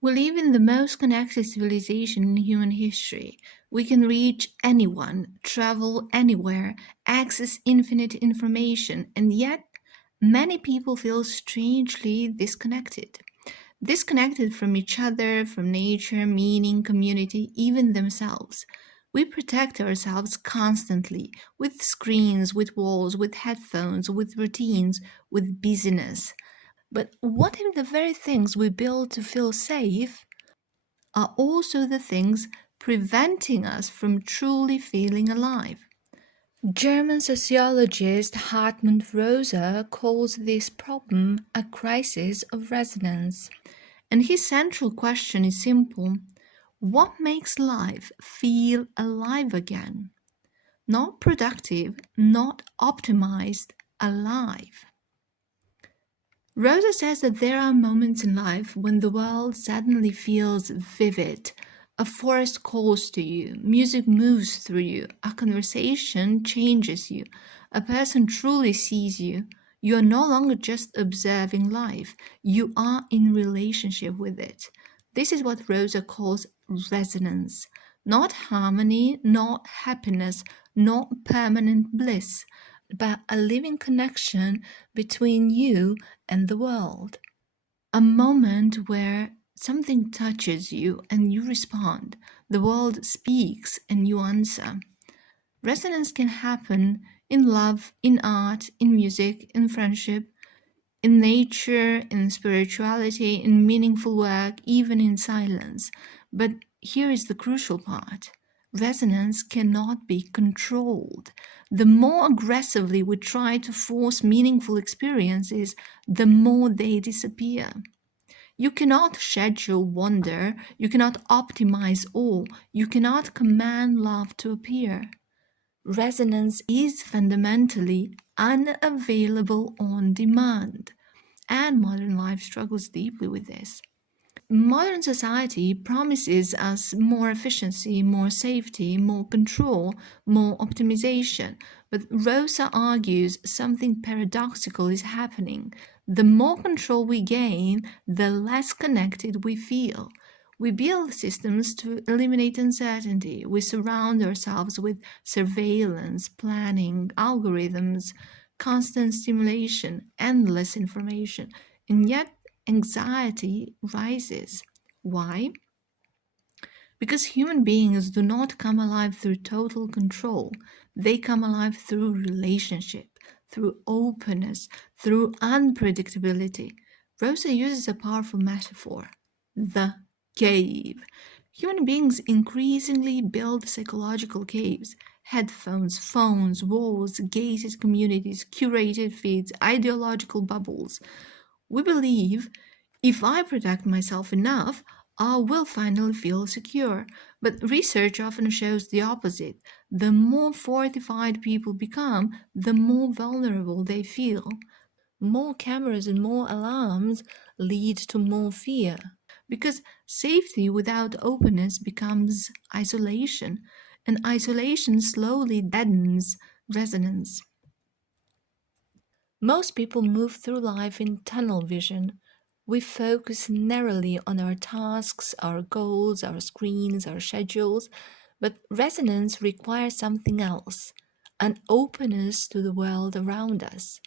We live in the most connected civilization in human history. We can reach anyone, travel anywhere, access infinite information, and yet many people feel strangely disconnected. Disconnected from each other, from nature, meaning, community, even themselves. We protect ourselves constantly with screens, with walls, with headphones, with routines, with busyness. But what if the very things we build to feel safe are also the things preventing us from truly feeling alive? German sociologist Hartmut Rosa calls this problem a crisis of resonance. And his central question is simple: what makes life feel alive again? Not productive, not optimized, alive. Rosa says that there are moments in life when the world suddenly feels vivid. A forest calls to you, music moves through you, a conversation changes you, a person truly sees you. You are no longer just observing life, you are in relationship with it. This is what Rosa calls resonance. Not harmony, not happiness, not permanent bliss, but a living connection between you and the world. A moment where something touches you and you respond. The world speaks and you answer. Resonance can happen in love, in art, in music, in friendship, in nature, in spirituality, in meaningful work, even in silence. But here is the crucial part: resonance cannot be controlled. The more aggressively we try to force meaningful experiences, the more they disappear. You cannot schedule wonder, you cannot optimize awe, you cannot command love to appear. Resonance is fundamentally unavailable on demand. And modern life struggles deeply with this. Modern society promises us more efficiency, more safety, more control, more optimization. But Rosa argues something paradoxical is happening. The more control we gain, the less connected we feel. We build systems to eliminate uncertainty. We surround ourselves with surveillance, planning, algorithms, constant stimulation, endless information. And yet, anxiety rises. Why? Because human beings do not come alive through total control. They come alive through relationship, through openness, through unpredictability. Rosa uses a powerful metaphor: the cave. Human beings increasingly build psychological caves: headphones, phones, walls, gated communities, curated feeds, ideological bubbles. We believe if I protect myself enough, I will finally feel secure. But research often shows the opposite. The more fortified people become, the more vulnerable they feel. More cameras and more alarms lead to more fear. Because safety without openness becomes isolation, and isolation slowly deadens resonance. Most people move through life in tunnel vision. We focus narrowly on our tasks, our goals, our screens, our schedules, but resonance requires something else: an openness to the world around us.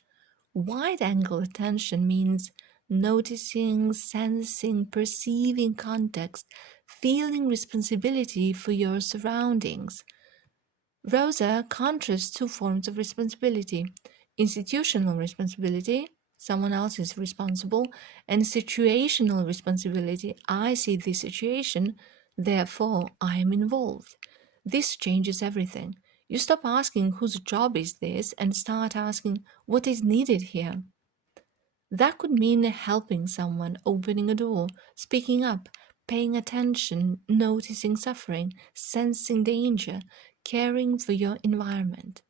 Wide angle attention means noticing, sensing, perceiving context, feeling responsibility for your surroundings. Rosa contrasts two forms of responsibility: institutional responsibility, someone else is responsible, and situational responsibility, I see this situation, therefore I am involved. This changes everything. You stop asking whose job is this and start asking what is needed here. That could mean helping someone, opening a door, speaking up, paying attention, noticing suffering, sensing danger, caring for your environment.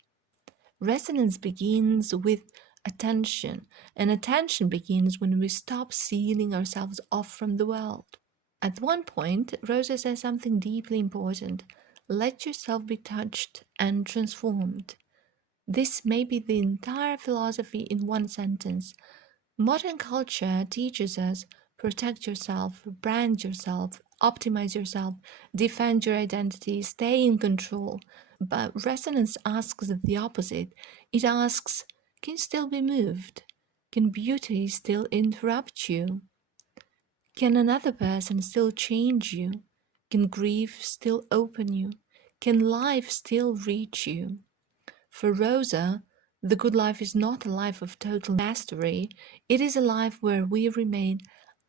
Resonance begins with attention, and attention begins when we stop sealing ourselves off from the world. At one point, Rosa says something deeply important: let yourself be touched and transformed. This may be the entire philosophy in one sentence. Modern culture teaches us protect yourself, brand yourself, optimize yourself, defend your identity, stay in control. But resonance asks the opposite. It asks, can you still be moved? Can beauty still interrupt you? Can another person still change you? Can grief still open you? Can life still reach you? For Rosa, the good life is not a life of total mastery. It is a life where we remain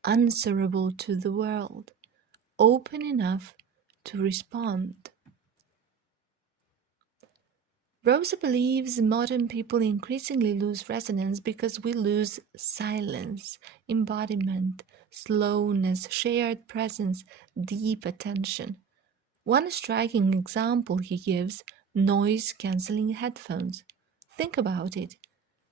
answerable to the world, open enough to respond. Rosa believes modern people increasingly lose resonance because we lose silence, embodiment, slowness, shared presence, deep attention. One striking example he gives: noise cancelling headphones. Think about it.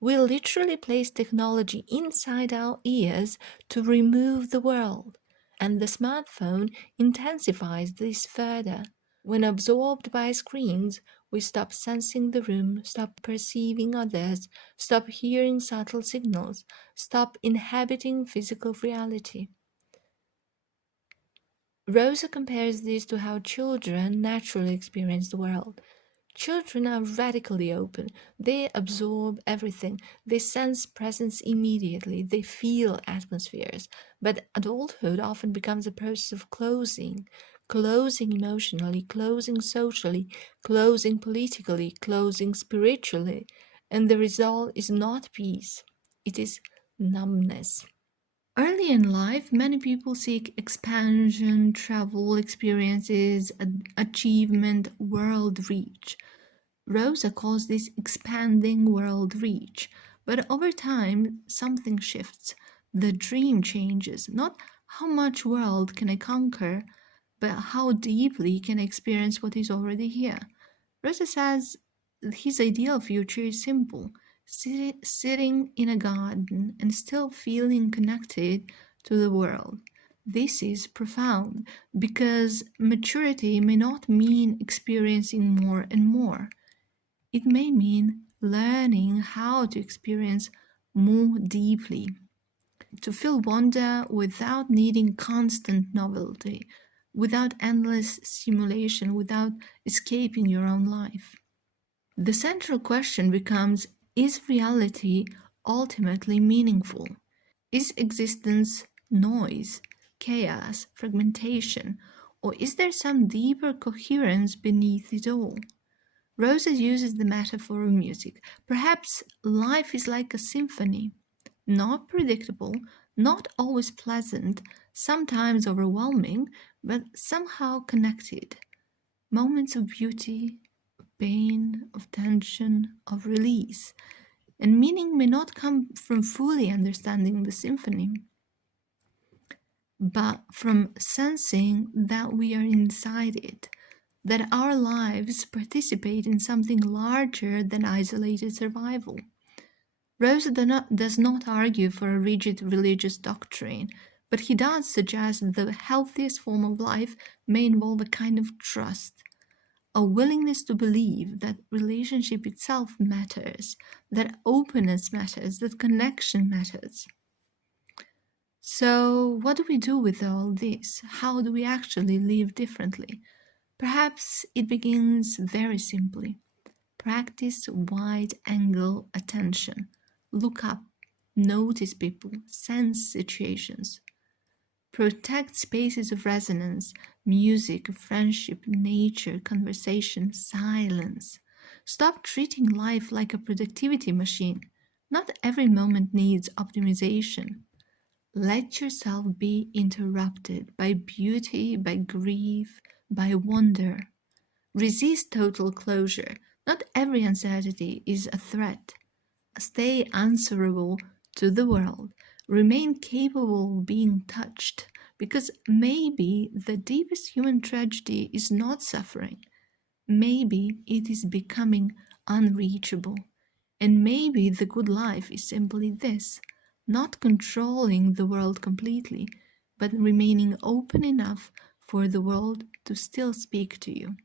We literally place technology inside our ears to remove the world, and the smartphone intensifies this further. When absorbed by screens, we stop sensing the room, stop perceiving others, stop hearing subtle signals, stop inhabiting physical reality. Rosa compares this to how children naturally experience the world. Children are radically open. They absorb everything. They sense presence immediately. They feel atmospheres. But adulthood often becomes a process of closing. Closing emotionally, closing socially, closing politically, closing spiritually. And the result is not peace. It is numbness. Early in life, many people seek expansion, travel, experiences, achievement, world reach. Rosa calls this expanding world reach, but over time, something shifts. The dream changes. Not how much world can I conquer, but how deeply can I experience what is already here. Rosa says his ideal future is simple: sitting in a garden and still feeling connected to the world. This is profound because maturity may not mean experiencing more and more. It may mean learning how to experience more deeply, to feel wonder without needing constant novelty, without endless stimulation, without escaping your own life. The central question becomes: is reality ultimately meaningful? Is existence noise, chaos, fragmentation, or is there some deeper coherence beneath it all? Rosa uses the metaphor of music. Perhaps life is like a symphony, not predictable, not always pleasant, sometimes overwhelming, but somehow connected. Moments of beauty, of pain, of tension, of release. And meaning may not come from fully understanding the symphony, but from sensing that we are inside it, that our lives participate in something larger than isolated survival. Rosa does not argue for a rigid religious doctrine, but he does suggest that the healthiest form of life may involve a kind of trust, a willingness to believe that relationship itself matters, that openness matters, that connection matters. So, what do we do with all this? How do we actually live differently? Perhaps it begins very simply. Practice wide angle attention. Look up, notice people, sense situations. Protect spaces of resonance: music, friendship, nature, conversation, silence. Stop treating life like a productivity machine. Not every moment needs optimization. Let yourself be interrupted by beauty, by grief, by wonder. Resist total closure. Not every uncertainty is a threat. Stay answerable to the world. Remain capable of being touched, because maybe the deepest human tragedy is not suffering. Maybe it is becoming unreachable. And maybe the good life is simply this: not controlling the world completely, but remaining open enough for the world to still speak to you.